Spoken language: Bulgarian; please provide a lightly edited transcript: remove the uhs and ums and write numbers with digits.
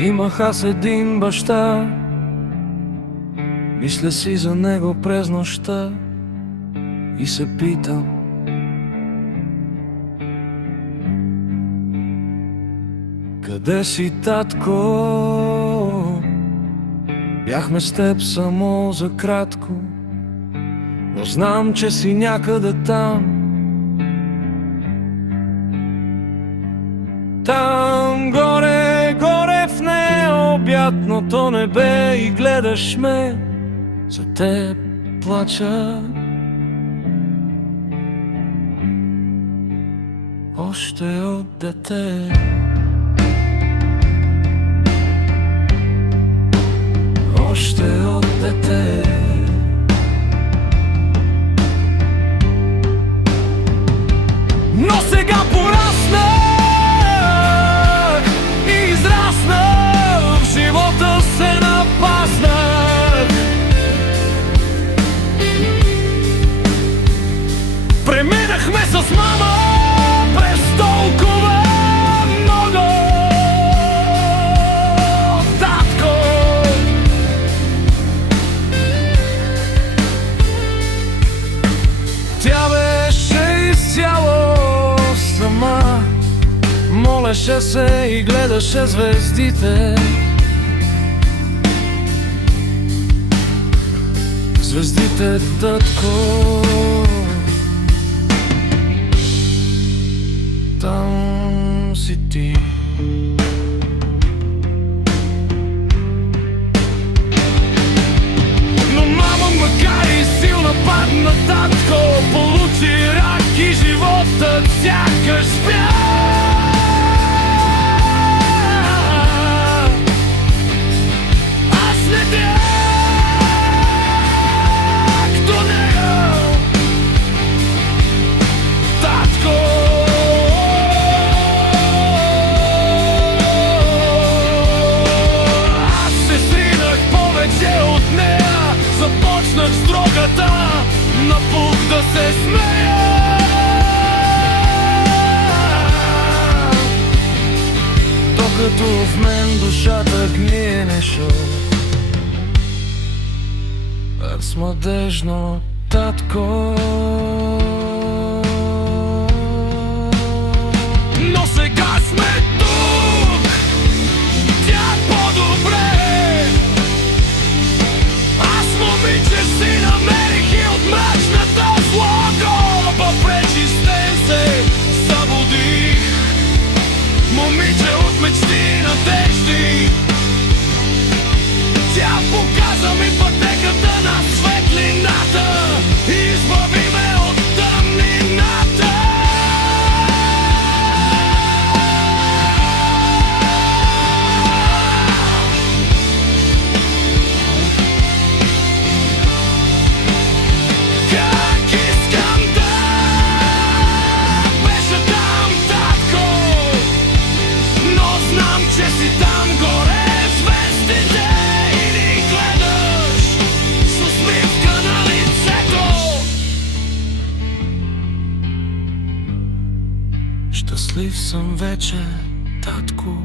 Имах аз един баща, мисля си за него през нощта и се питам: къде си, татко? Бяхме с теб само за кратко, но знам, че си някъде там. Там горе, горе в необятното небе и гледаш ме, за теб плача. Още от дете. Още от дете. Но сега пораснах и израснах, в живота се напаснах. Преминахме с мама през толкова много, татко. Тя беше изцяло сама, молеше се и гледаше звездите. Звездите, татко. Там си ти. Но мама, макар и силна, падна, татко. Получи рак и животът сякаш спя. Аз летях до нея, татко. От нея започнах с дрогата, напух да се смея. Докато в мен душата гниенеше, аз младежно, татко. Но сега сме тук, тя по-добре. Момиче си намерих и от мрачната злоба пречистен се събудих. Момиче от мечти и надежди. Тя показа ми пътеката на светлината и избави ме от тъмнината. Че си там горе в звездите и ни гледаш с усмивка на лицето. Щастлив съм вече, татко.